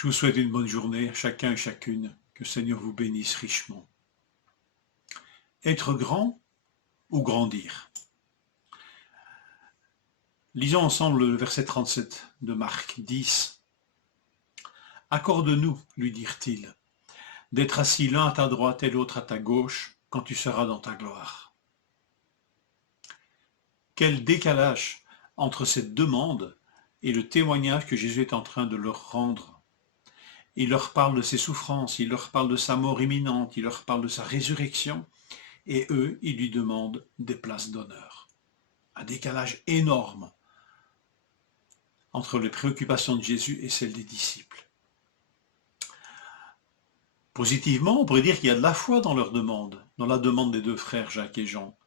Je vous souhaite une bonne journée à chacun et chacune. Que le Seigneur vous bénisse richement. Être grand ou grandir? Lisons ensemble le verset 37 de Marc 10. Accorde-nous, lui dirent-ils, d'être assis l'un à ta droite et l'autre à ta gauche quand tu seras dans ta gloire. Quel décalage entre cette demande et le témoignage que Jésus est en train de leur rendre. Il leur parle de ses souffrances, il leur parle de sa mort imminente, il leur parle de sa résurrection, et eux, ils lui demandent des places d'honneur. Un décalage énorme entre les préoccupations de Jésus et celles des disciples. Positivement, on pourrait dire qu'il y a de la foi dans leur demande, dans la demande des deux frères Jacques et Jean.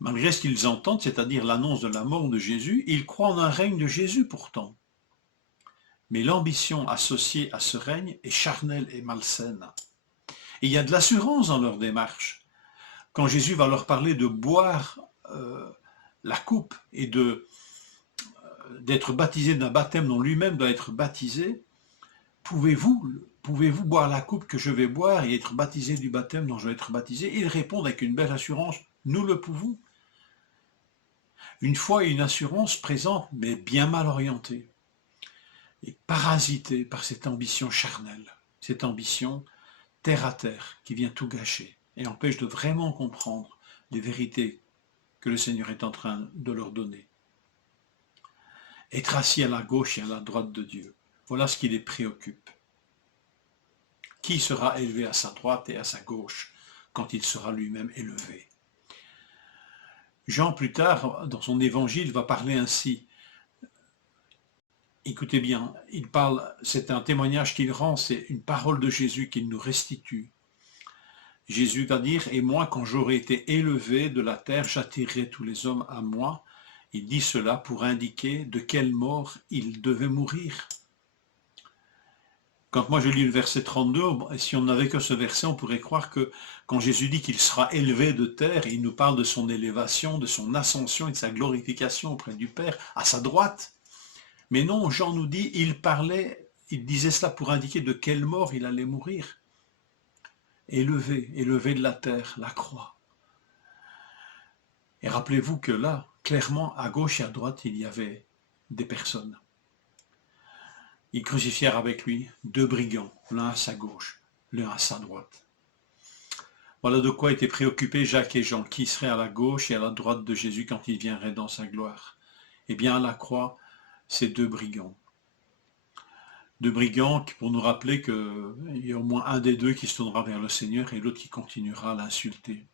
Malgré ce qu'ils entendent, c'est-à-dire l'annonce de la mort de Jésus, ils croient en un règne de Jésus pourtant. Mais l'ambition associée à ce règne est charnelle et malsaine. Et il y a de l'assurance dans leur démarche. Quand Jésus va leur parler de boire la coupe et d'être baptisé d'un baptême dont lui-même doit être baptisé, pouvez-vous boire la coupe que je vais boire et être baptisé du baptême dont je vais être baptisé? Ils répondent avec une belle assurance, nous le pouvons. Une foi et une assurance présentes, mais bien mal orientées, et parasitées par cette ambition charnelle, cette ambition terre à terre qui vient tout gâcher et empêche de vraiment comprendre les vérités que le Seigneur est en train de leur donner. Être assis à la gauche et à la droite de Dieu, voilà ce qui les préoccupe. Qui sera élevé à sa droite et à sa gauche quand il sera lui-même élevé? Jean, plus tard, dans son évangile, va parler ainsi. Écoutez bien, c'est un témoignage qu'il rend, c'est une parole de Jésus qu'il nous restitue. Jésus va dire, et moi, quand j'aurai été élevé de la terre, j'attirerai tous les hommes à moi. Il dit cela pour indiquer de quelle mort il devait mourir. Quand moi je lis le verset 32, si on n'avait que ce verset, on pourrait croire que quand Jésus dit qu'il sera élevé de terre, il nous parle de son élévation, de son ascension et de sa glorification auprès du Père, à sa droite. Mais non, Jean nous dit, il disait cela pour indiquer de quelle mort il allait mourir. Élevé de la terre, la croix. Et rappelez-vous que là, clairement, à gauche et à droite, il y avait des personnes. Ils crucifièrent avec lui 2 brigands, l'un à sa gauche, l'un à sa droite. Voilà de quoi étaient préoccupés Jacques et Jean, qui seraient à la gauche et à la droite de Jésus quand il viendrait dans sa gloire. Eh bien, à la croix, ces 2 brigands. 2 brigands pour nous rappeler qu'il y a au moins un des deux qui se tournera vers le Seigneur et l'autre qui continuera à l'insulter.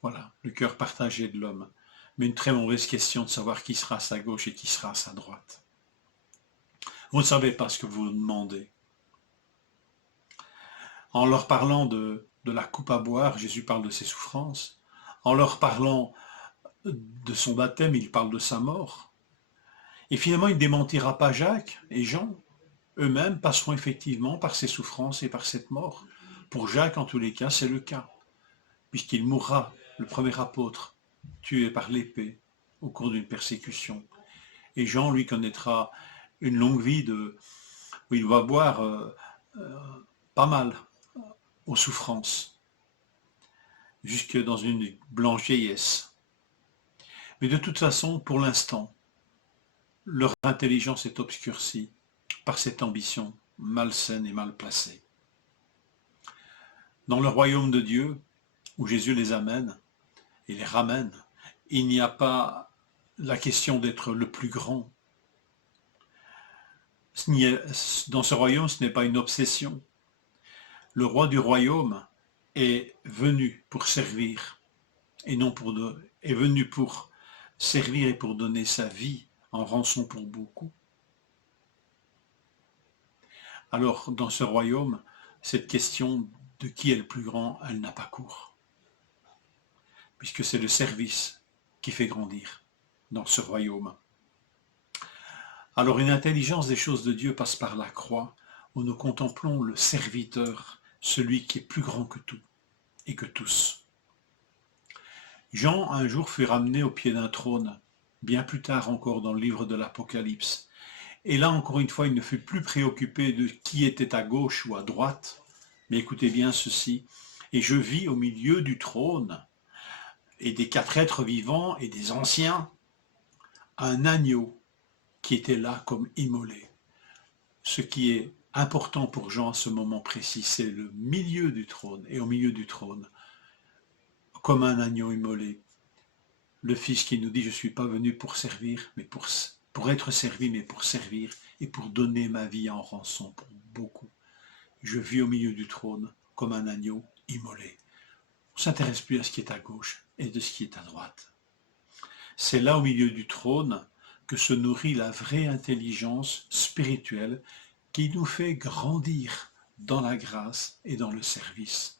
Voilà, le cœur partagé de l'homme. Mais une très mauvaise question de savoir qui sera à sa gauche et qui sera à sa droite. Vous ne savez pas ce que vous demandez. En leur parlant de la coupe à boire, Jésus parle de ses souffrances. En leur parlant de son baptême, il parle de sa mort. Et finalement, il ne démentira pas Jacques et Jean. Eux-mêmes passeront effectivement par ces souffrances et par cette mort. Pour Jacques, en tous les cas, c'est le cas, puisqu'il mourra, le premier apôtre, tué par l'épée au cours d'une persécution. Et Jean, lui, connaîtra une longue vie où il va boire pas mal aux souffrances, jusque dans une blanche vieillesse. Mais de toute façon, pour l'instant, leur intelligence est obscurcie par cette ambition malsaine et mal placée. Dans le royaume de Dieu, où Jésus les amène et les ramène, il n'y a pas la question d'être le plus grand. Dans ce royaume, ce n'est pas une obsession. Le roi du royaume est venu pour servir et non est venu pour servir et pour donner sa vie en rançon pour beaucoup. Alors, dans ce royaume, cette question de qui est le plus grand, elle n'a pas cours. Puisque c'est le service qui fait grandir dans ce royaume. Alors, une intelligence des choses de Dieu passe par la croix, où nous contemplons le serviteur, celui qui est plus grand que tout et que tous. Jean, un jour, fut ramené au pied d'un trône, bien plus tard encore dans le livre de l'Apocalypse, Et là, encore une fois, il ne fut plus préoccupé de qui était à gauche ou à droite, mais écoutez bien ceci, et je vis au milieu du trône et des 4 êtres vivants et des anciens un agneau qui était là comme immolé. Ce qui est important pour Jean à ce moment précis, c'est le milieu du trône, et au milieu du trône, comme un agneau immolé, le Fils qui nous dit « Je ne suis pas venu pour servir, mais pour être servi, mais pour servir et pour donner ma vie en rançon pour beaucoup. Je vis au milieu du trône comme un agneau immolé. » On ne s'intéresse plus à ce qui est à gauche et de ce qui est à droite. C'est là au milieu du trône que se nourrit la vraie intelligence spirituelle qui nous fait grandir dans la grâce et dans le service.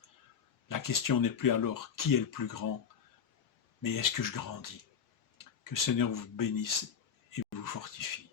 La question n'est plus alors qui est le plus grand, mais est-ce que je grandis? Que le Seigneur vous bénisse et vous fortifie.